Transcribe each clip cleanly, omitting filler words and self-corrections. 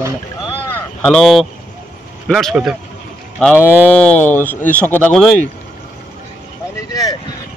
hello loud कर दे आओ सकता को जोई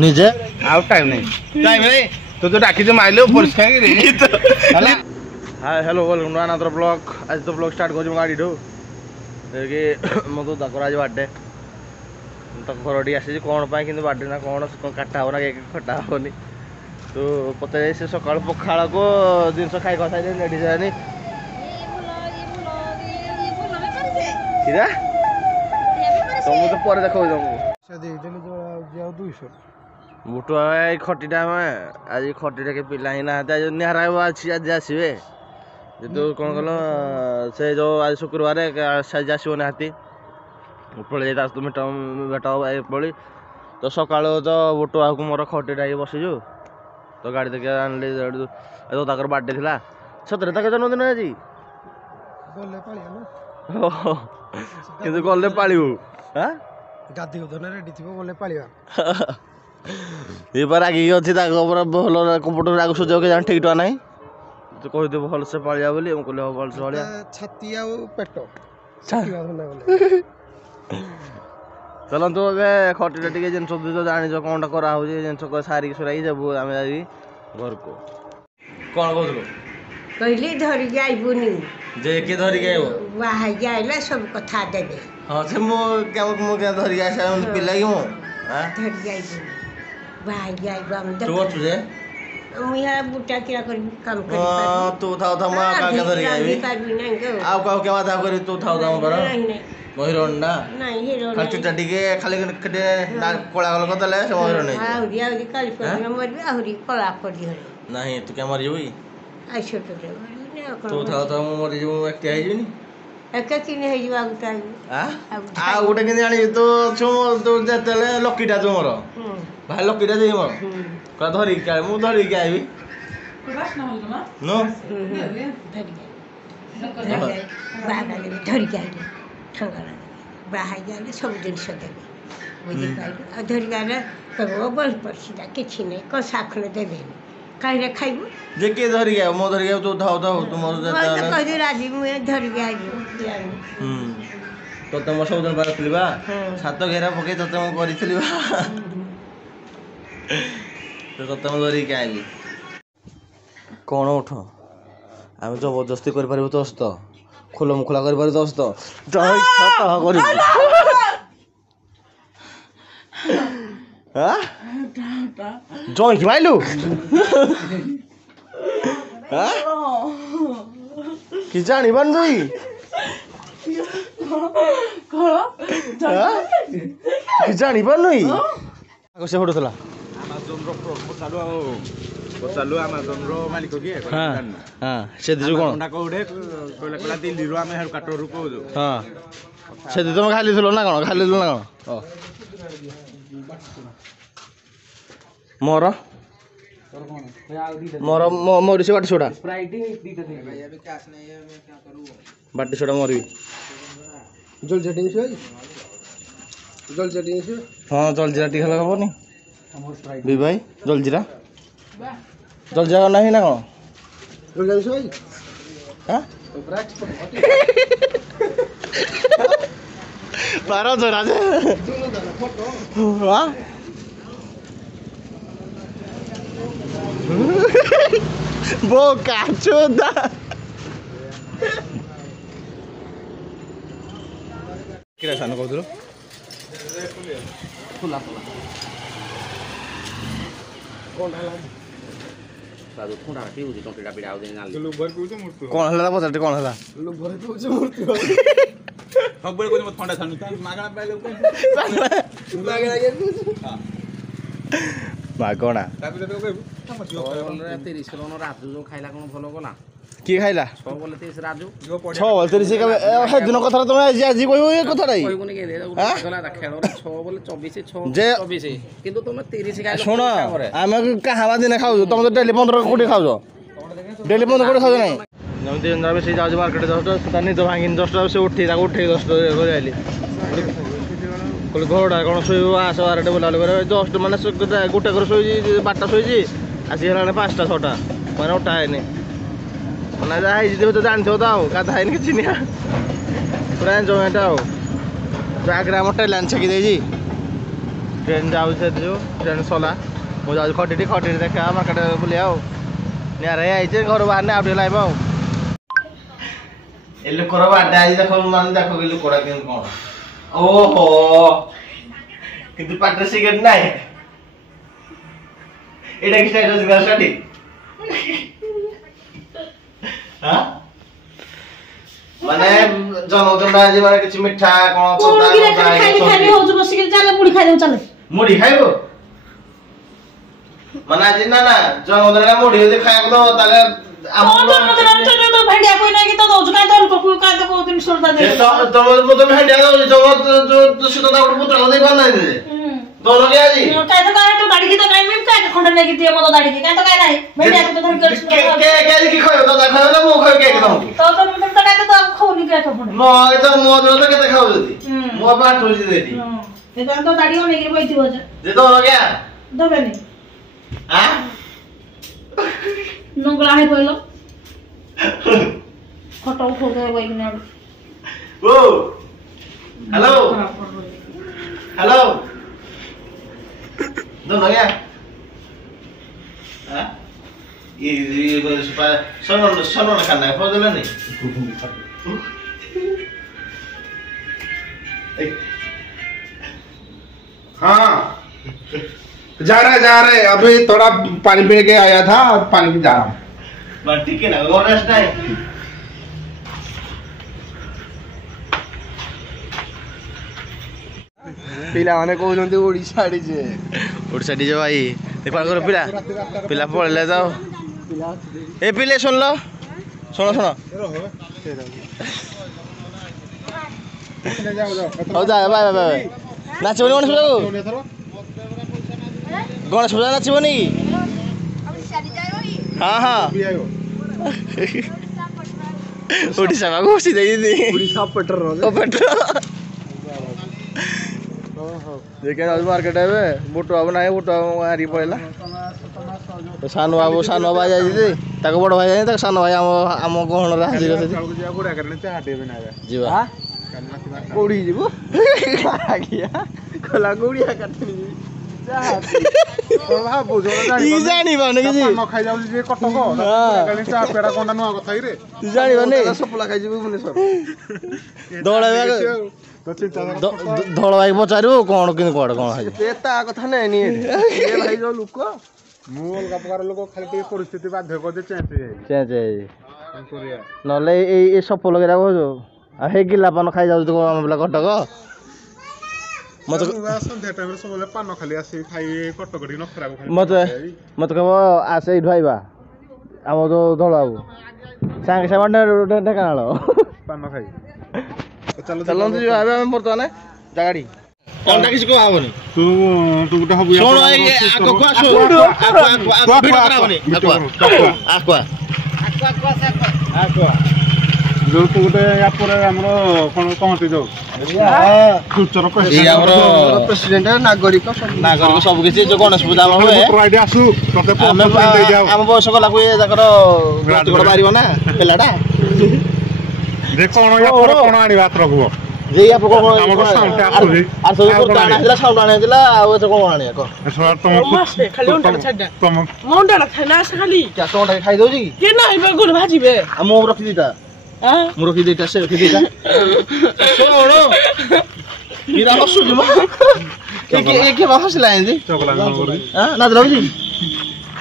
निजे आउ टाइम नहीं तो डाकी माइले परिष्कार hi hello welcome to another blog आज तो ब्लॉग स्टार्ट कर गाड़ी ठू देखिए मो तो ताकर आज बर्थडे तो घर टी आसी कौन पाई कि बर्थडे ना कौन काटा हो ना केक कटा होनी तो पचारे से सकाल पखाड़ को जिनस खाई खाई रेडी जानी तुम तो पर देखो तुमको बुटुआ खटीटा आज खटीटा के पिला ही ना आज निहारा अच्छी आज आसवे जो कौन कल से जो आज शुक्रवार साइज आसो निहाती पलि जाए तुम भेट पड़ी तो सका तो बुटुआ को मोर खटीटा बसीचु तो गाड़ी देखिए आनली तो ताकर बर्थडे थिला सतरे तक जन्मदिन आज किंतु गले पालिबु हां गाधी उधर रेडी थिबो गले पालिबा ये पर आगे अच्छी पर भल कंप्यूटर आगे सुझाव के जान ठीक ठा ना तो कह दे भल से पालिया बोली हम कहले भल से पालिया छाती आ पेट चलतु ए खटीटा टिके जिन सब तो जानि जो कोनटा करा हो जे जिन सब सारी सुराई जब आम जाई घर को कोन कहलो कहली धरि आइबुनी जे के धरि के आइबो बाहाई आइला सब कथा देबे हां से मो क्या धरि आसा पिला कि मो हां धरि आइबुनी बाहाई आइबा हम तो तुझे मिया बुटा किरा कर काम कर तू था मा का धरि आइबी आ का के माथा करी तू था पर नहीं महिरोंडा नहीं हीरो खाली चुटा टिके खाली कटे ना कोला गल कतले से महिरो नहीं आउरी आउरी काली पर मरबी आउरी कला पड़ी हरे नहीं तू क्या मर जई आ छोटो रे तू था मर जई एकटे आइ जनी एका किने हे जीवा गुटाई आ गोटे किने आनी तो छु तो जतले लकीटा तो मोर भाई लकीटा देई मोर का धरि के मु धरि के आइबी नो धरि के आइले ठंगाला बाहाई जाले सब दिन से देबे बुझि पाइले आ धरि गाले कबो बल पछिदा किछि नै को साखने देबे काइले खाइबो जे के धरि गयो मो धरि गयो तो धाव धाव तुम तो कहि राजी मु धरि गयो तो तुम सब दिन बार खलिबा सात घेरा पके तो तुम करिथलिबा तो तुम धरि के आइली कोन उठो आम जबरदस्ती कर पारिबो दोस्त खोलो मुखला कर पारि दोस्त जय छटा करि हां जय कि माइलु हां कि जानि बन जई कि जानि बन नई आको से फोटो थला अमेज़न रो चालू अमेज़न रो मालिक के हां हां से दिजु कोन कोंडा को उडे कोला कोला दिल्ली रो आमे काटो रो को हां से दि तुम खाली थलो ना कोन खाली थलो ना कोन मोर मोर मोर से बाटी सोडा बाटी सोडा मोर जल सेटिंग से जल सेटिंग से हां जल जीरा टी खला खबरनी बी भाई जल जीरा नहीं ना कोन जल से हां बारा जोरा जे हां बोका चोदा किरा सानो कहदलो फुला कोन हला सादु ठंडा पिउजी टंकीटा पिडा आउ दिन नाल लुभर पिउछ मूर्ति कोन हला पचाटे कोन हला लुभर पिउछ मूर्ति सबले कोन ठंडा छानु त मागणा पाइले कोन मागणा के पिउछ हां मागणा तापिले तो कहबो बोले 30 किलो राजू जो खाइला कोन भलो गला की खाइला सब बोले 30 राजू 6 बोले 30 का हे दिन कथा तुम आज कहबो ए कथा रै कोइ कोनी के दे गला खेल 6 बोले 24 6 24 किंतु तुम 30 खाइला सुन आमे कहावा दिन खाउ तुम तो डेली 15 कोटी खाउ डेली 15 कोटी खाउ नहीं जमती जंदा से जाउ मार्केट जस्ट तनी तो भांगिन जस्ट से उठी ता उठी जस्ट हो जाइली कोले घोड़ा कोन सोइबो आस बारटे बोला करे जस्ट माने गोटे कर सोई 12टा सोई आसी हेलाने 5टा 6टा माने उठा हैनी ନା ଯାହା ହେଇଥିବ ତ ଜାଣିଥିବ ତ ଆଉ ଗାଧା ହେଇନି କିଛି ନିଆ ପୁରା ଏନ୍ଜୟମେଣ୍ଟ ଆଉ ଆଗରେ ଆମ ଟ୍ରେନ୍ ଲାଇନ୍ ଛେକି ଦେଇଛି ଟ୍ରେନ୍ ଯାଉଛି ସେଠି ଯେଉଁ ଟ୍ରେନ୍ ସଲା ମୁଁ ଯାଉଛି ଖଟିଟି ଦେଖିବା ମାର୍କେଟ ବୁଲିବା ଆଉ ନିଆରେ ଆଇଛି ଘରୁ ବାହାରିନି ଆଉ ଟିକେ ଲାଇବ ଆଉ ଏ ଲୋକର ବାର୍ଥଡେ ଆଜି ଦେଖ ମାନେ ଦେଖ କି ଲୋକଟା କେମିତି କ'ଣ ଓହୋ କିନ୍ତୁ ପାଟିରେ ସିଗାରେଟ୍ ନାହିଁ ଏଇଟା କି ଷ୍ଟାଇଲ ଅଛି ଗାଡ଼ି ମାନେ ଜନ୍ମଦିନ ଆଜି ମାନେ କିଛି ମିଠା କ'ଣ ମୁଢି ଖାଇବ ମାନେ ଆଜି ନା ନା ଜନ୍ମଦିନ ମୁଢି ଯଦି ଖାଇବାକୁ ଦବ ତାହେଲେ नंगला है कहलो फोटो उठो दे वही ने ओ हेलो हेलो दो गया हां ये सोनो खाना है फजल नहीं हाँ जा रहे अभी थोड़ा पानी पीने के आया था पानी पी जा रहा हूँ ठीक है ना रेस्ट नहीं पिला माने कहउछन्ती ओडिसा डीजे भाई देखा करो पिला पिला पळले जाओ ए पिले सुन लो सुनो हो जा बाय बाय नाचबो गणेश पूजा नाचबो नी हाँ हाँ ओडिसा में घोषी दे दी ओडिसा पटर देखिए आज मार्केट है बुटू बाबू ना बुटू बाबू हारी पड़ेगा तो सान बाबू भाई जाइए ताको बड़ भाई जाइए सान भाई आम गहन हाजिर जीवा कोड़ी जीवो खोला कोड़िया काटनी जानी पाने कि खाई जाऊ जे कटक चा पेड़ा कोंडा नुआ कथा रे जानी पाने सपला खाई जीवो भुवनेश्वर धड़ भाई पचारू कौन कि कौन ता कथा नै नी ए भाई जो लोक मु अलगा प्रकार लोक खाली टे परिस्थिति बाध्य कर दे चेंज नले ए सफल केरा कहजो आ हे गिला पान खाई जाऊ तो हम बोला कटक मते संध्या टाइम रे सबले पान खाली आसी खाई कटकडी नखरा को मते कह आसे इठु आइबा हम तो धळाबू सांगे सामान ढेकानाଳ पान खाई चलो जी आबे हम बर्तमान गाड़ी कोनटा किसी को आवनी तू गुटा हबु सुनो ए आको को आसो वीडियो करावनी आको जो तू गुटे या परे हमरो कोन कहते जो फ्यूचर प्रेसिडेंट नागरिक सब किसी जो गणेश पूजा में हुए फ्राइडे आसु तते फोन दे जाओ हम बयस गला को जाकर गोड़ मारिबो ना पेलाटा जे कोन या परे कोन आनी बात रखबो जे या को हमको साउंड आसु जे आ सब दाना दिला साउंड आने दिला आ तो कोन आनी को तुम खाली उंडा छड्डा तुम मुंडा खाना खाली क्या टोंटा खाई दो जी के नाही बे गुल भाजी बे हम रखी दीटा ମୁଁ ରଖିଦେଇଟା ସେ ରଖିଦେଇଟା ଶୁଣ ଇରା ହସୁଛି ମ ଏକେ ବା ହସିଲା ଏନ୍ତି ନା ରହୁଛି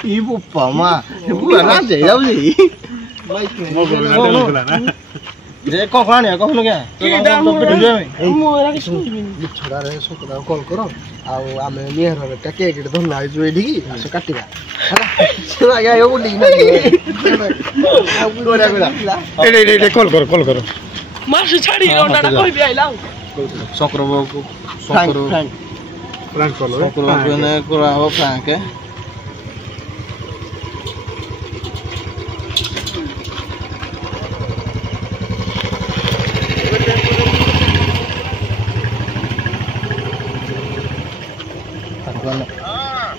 ଇ ବୋପା ମା ପୁରା ରାଜେ ଯାଉଛି ଯେ କଣ ଆଣିବା କହୁନୁ କିଆ ଛଡ଼ାରେ ଶୁକ୍ରବାର କଲ୍ କର ଆଉ ଆମେ ନିହାରରେ କେକ୍ ଧରିଲା ଆଇଛୁ ଏଇଠିକି ଆସ କାଟିବା कॉल करो मासु छाडी रंडाडा कहि आइला संक्रमण ने करा हो फ्रैंक है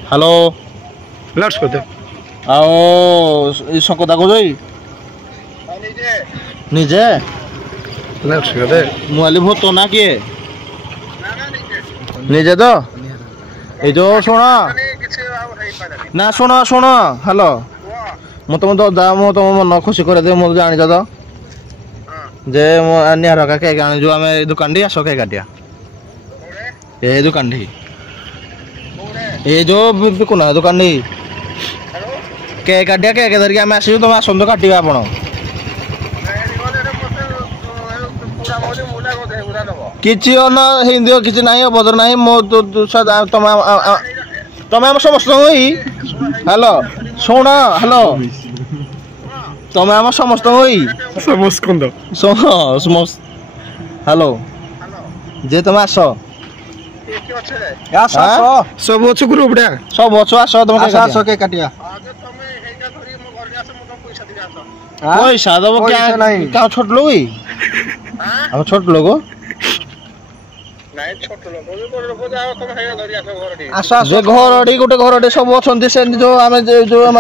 हेलो लाउड कर दे आओ ई संकोदा को जोई ନିଜେ ନା ଠିକ ମୁଆଲି ଭୂତ ନା କିଏ ନିଜେ ତ ଏଇ ଯୋଉ ଶୁଣ ନା ଶୁଣ ଶୁଣ ହ୍ୟାଲୋ ମୁଁ ତମ ଦଦା ମୁଁ ତମ ମନ ଖୁସି କରିଦେବି ମୁଁ ଜାଣିଛ ତ ଯେ ମୁଁ ନିହାର କେକ୍ ଆଣିଛୁ ଆମେ ଏଇ ଦୋକାନଟି ଆସ କେକ୍ କାଟିଆ ଏଇ ଦୋକାନଟି ଏଇ ଯୋଉ ବିକୁନା ଦୋକାନଟି କେକ୍ କାଟିଆ କେକ୍ ଧରିକି ଆମେ ଆସିବୁ ତମେ ଆସନ୍ତୁ କାଟିବା ଆପଣ କିଛି ହିନ୍ଦୀ କିଛି ନାହିଁ ଅଭଦ୍ର ନାହିଁ ମୋ ତମେ ତମେ ଆମ ସମସ୍ତଙ୍କୁ ହ୍ୟାଲୋ ଶୁଣ ହ୍ୟାଲୋ ତମେ ଆମ ସମସ୍ତଙ୍କୁ ହ୍ୟାଲୋ ଯେ ତମେ ଆସ ସବୁ ଅଛୁ ଗ୍ରୁପ ଟା ସବୁ ଅଛୁ ଆସ ତମେ ଆସ କେକ୍ କାଟିବା ପଇସା ଦବ କାହା ଛୋଟ ଲୋକ ଆମ ଛୋଟ ଲୋକ ଘରଟି ଗୋଟେ ଘରଟି ସବୁ ଅଛନ୍ତି ସେମିତି ଯୋଉ ଆମେ ଯୋଉ ଆମ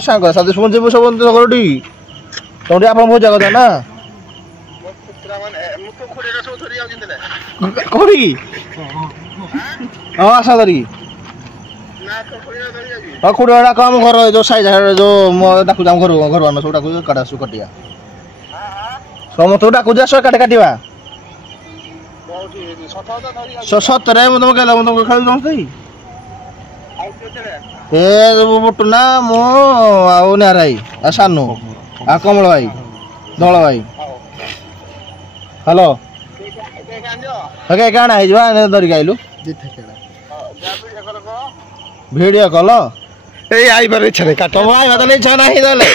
ସାଙ୍ଗ ସାଥି ସବୁ ଯିବୁ ସବୁ ଘରଟି ତମଠି ଆପଣ ଭୋଜା କଥା ନା କୋଉଠି ହଁ ଆଶା ଧରିକି ହଁ କୋଉଠି ଡାକ ଆମ ଘର ଯୋଉ ସାଇ ଯୋଉ ଡାକୁଛି ଆମ ଘର ଘର ଆମେ ସବୁ ଡାକୁଛୁ କାଟା ସବୁ କାଟିବା ସମସ୍ତଙ୍କୁ ଡାକୁଛି ଆସ କାଟେ କାଟିବା ସତରେ ମୁଁ ତମକୁ କହିଲା ମୁଁ ତମକୁ ଖେଳି ସମସ୍ତେ ଏ ବୁଟୁନା ମୁଁ ଆଉ ନିହାର ଭାଇ ଆଉ ସାନୁ ଆଉ କମଳ ଭାଇ ଧଳ ଭାଇ ହ୍ୟାଲୋ କାଣା ହେଇଯିବା ଧରିକି ଆଇଲୁ ଭିଡ଼ିଓ କଲ ଏଇ ଆଇବାର ଇଚ୍ଛା ନାହିଁ କାଟ ତମ ଆଇବା ତାହେଲେ ଇଚ୍ଛା ନାହିଁ ତାହେଲେ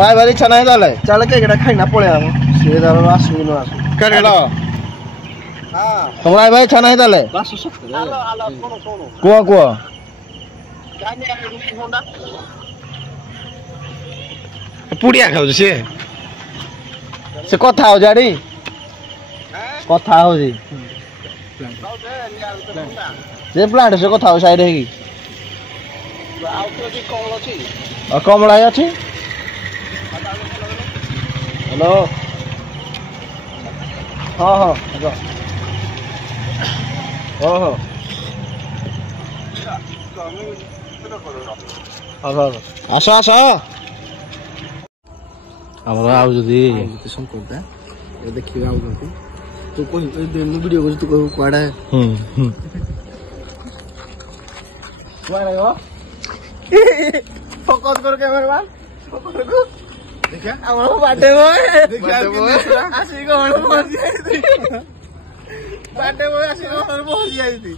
ଆଇବାର ଇଚ୍ଛା ନାହିଁ ତାହେଲେ ଚାଲ କେକ୍ ଖାଇନା ପଳେଇବା ସିଏ ତାର ଆସିବି ନ ଆସୁ ହ୍ୟାଲୋ ତମର ଆଇବା ଇଚ୍ଛା ନାହିଁ ତାହେଲେ କୁହ କୁହ ପୁଡ଼ିଆ ଖାଉଛି ସିଏ ସେ କଥା ହଉଛି ଆଡି କଥା ହଉଛି ସେ ପ୍ଲାଣ୍ଟ ସେ କଥା ହଉଛି ସାଇଡ୍ ହେଇକି କମଳା ଭାଇ ଅଛି ହ୍ୟାଲୋ ହଁ ହଁ ଆସ ଆସ ଆମର ଆଉ ଯଦି ଶଙ୍କରଟା ଦେଖିବେ ଆଉଛନ୍ତି ତୁ କହିବୁ ମୁଁ ଭିଡ଼ିଓ କରୁଛି ତୁ କହିବୁ କୁଆଡ଼େ ଫୋକସ କର କ୍ୟାମେରା ଆମର ବାର୍ଥଡେ ବୟ ଆସିକି ଘର ପହଞ୍ଚି ଯାଇଥିଲି ବାର୍ଥଡେ ବୟ ଆସିକି ଘର ପହଞ୍ଚି ଯାଇଥିଲି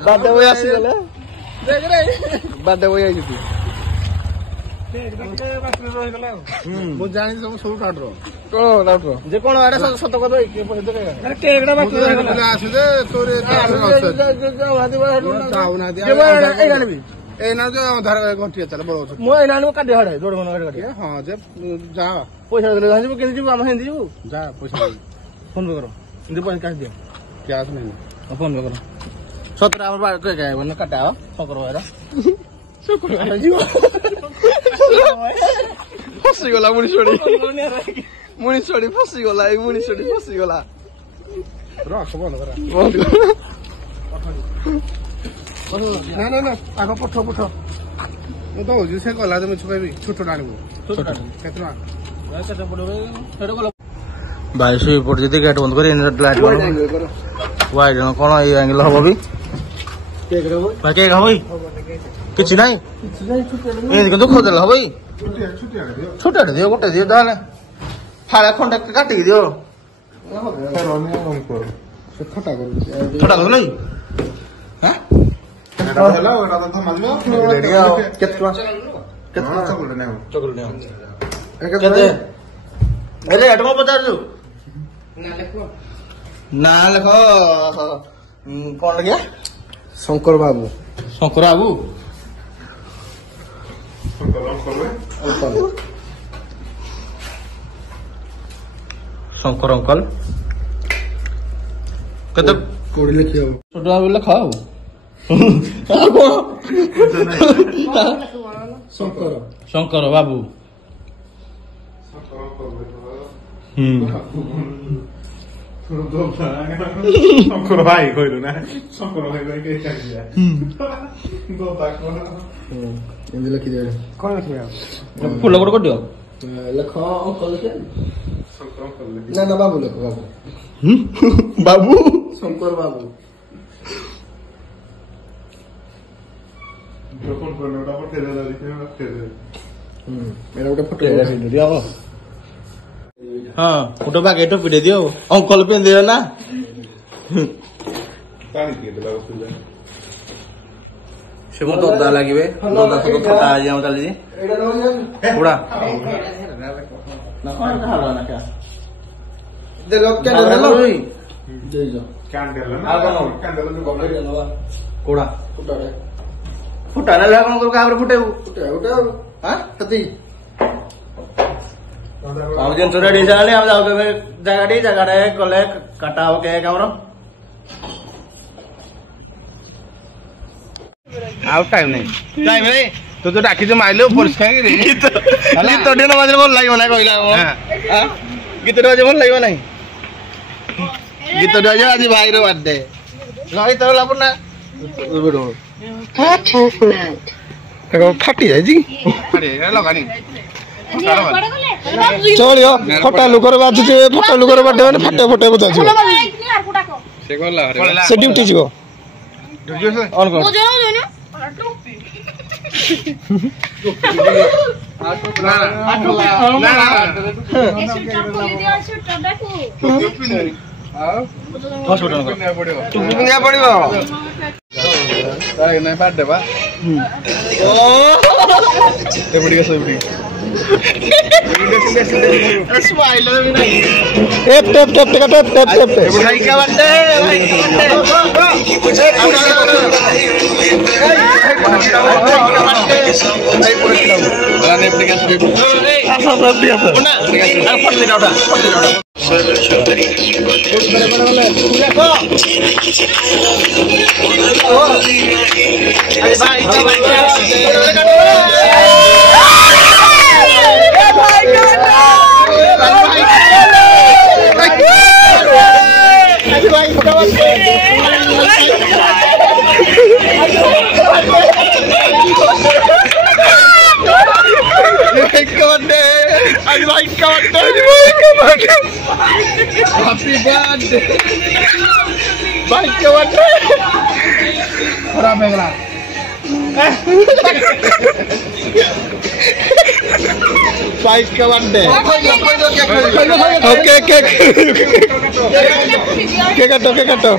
ବାର୍ଥଡେ ବୟ ଆସିଗଲେ ବାର୍ଥଡେ ବୟ ଆସିଛି ମୁଁ ଜାଣିଛି ତମ ସବୁ ଟାଉଟର କଣ ଟାଉଟର ଯେ କଣ ଏଇଟା ସତ କଥା ଏଇନା ଧାର ଘଣ୍ଟିଆ ଚାଲେ ବଳ ମୁଁ ଏଇନା କାଟି ହାଡ଼େ ଯୋଡ଼ କାଟି ହଁ ଯେ ଯା ପଇସା ଦେଲେ ଯିବୁ କେମିତି ଯିବୁ ଆମେ ସେମିତି ଯିବୁ ଯା ପଇସା ଫୋନ ପେ କର ଏମିତି ପଇସା କାଟି ଦିଅ କ୍ୟାସ୍ ନାହିଁ ଫୋନ ପେ କର ସତରେ ଆମର କାଟା ଶଙ୍କର ଭାଇର ଫସିଗଲା ମୁଣିଷଟି ଫସିଗଲା ଏଇ ମୁଣିଷଟି ଫସିଗଲା ନା ଆଗ ପଠ ମୁଁ ଦଉଛି ସେ ଗଲା ତ ମିଛ କହିବି ଛୋଟଟା ଆଣିବୁ କେତେ ଟଙ୍କା ଭାଇ ଶୋଇ ପଡୁଛି ଯଦି ଗେଟ୍ ବନ୍ଦ କରି ଲାଇଟ୍ କଣ ଏଇ ଆଙ୍ଗେଲ ହବ ବି କେକ୍ ହବ କିଛି ନାହିଁ ଏମିତି କିନ୍ତୁ ଖୋଦେଲେ ହବ ଛୋଟିଆଟେ ଦିଅ ଗୋଟେ ଦିଅ ତାହେଲେ ଫାଳେ ଖଣ୍ଡେ କାଟିକି ଦିଅ ଥଟା କରୁନି ରେଟ୍ କଣ ପଚାରୁଛୁ ନା ଲେଖ କଣ ଲେଖିଆ ଶଙ୍କର ବାବୁ ଶଙ୍କର ଅଙ୍କଲ କେତେ କୋଡି ଲେଖି ଲେଖା ଆଉ ଶଙ୍କର ଶଙ୍କର ବାବୁ ଶଙ୍କର ଭାଇ କହିଲୁ ନା ଶଙ୍କର ଭାଇ ଏମିତି ଲେଖିଦେବେ କ'ଣ ଲେଖିବେ ଆଉ ଫୁଲ ଗୋଟେ କରିଦିଅ ଲେଖ ଅଙ୍କ ଲେଖେ ନା ନା ବାବୁ ଲେଖ ବାବୁ ବାବୁ ଶଙ୍କର ବାବୁ ଏଇଟା ଗୋଟେ ଫଟୋ ହଁ ଗୋଟେ ବାଗେଇ ଟୋପିଟେ ଦିଅ ଅଙ୍କଲ ପିନ୍ଧିବେ ନା ସେ ମୋ ଦଦା ଲାଗିବେ ଦଦା ସହିତ ଥଟା ଆଜି ଆମ ଚାଲିଛି ବୁଢା କୋଡା ଫୁଟା ନେଲେ କଣ କରୁ କାହାପରେ ଫୁଟେଇବୁ ସବୁ ଜିନିଷ ରେଡି ହେଇସାରିଲାଣି ଆମେ ଯାଉଛୁ ଏବେ ଜାଗାଟେ ଗଲେ କାଟା ହବ କେକ୍ ଆମର ଆଉ ଟାଇମ ନାହିଁ ତୁ ତ ଡାକିଛୁ ମାଇଲୁ ପରିଷ୍କାର ଗୀତଟି ନ ବାଜିଲେ ଭଲ ଲାଗିବ ନା କହିଲା ଗୀତଟି ବାଜିଲେ ଭଲ ଲାଗିବ ନାହିଁ ଗୀତଟି ବାଜିବ ଆଜି ଭାଇର ବାର୍ଥଡେ ଗୀତ ଲାଭ ନା ଫାଟି ଯାଇଛି ଲଗାନି ଚଳିବ ଫଟା ଲୋକର ବାଜୁଛି ଫଟା ଲୋକର ବାଟେ ମାନେ ଫଟେ ଫଟେ ବୁଝାଯିବ ସେ ଡ୍ୟୁଟି ଯିବ ପଡିବ बाइक का बर्थडे ओके केक काटो केक काटो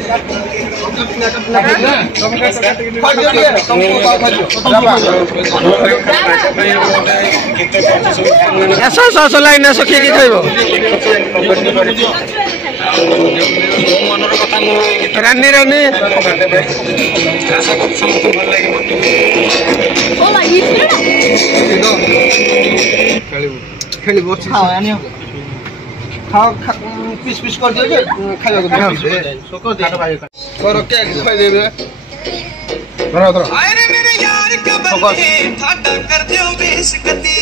ऐसा लाइन आस किए खाइब रानी रानी खेल खाओ पिस पिस कर दियो खाइबा को केक खाइ देबे धरो धरो अरे मेरे यार का बर्थडे ठाडा कर दियो बेइज्जती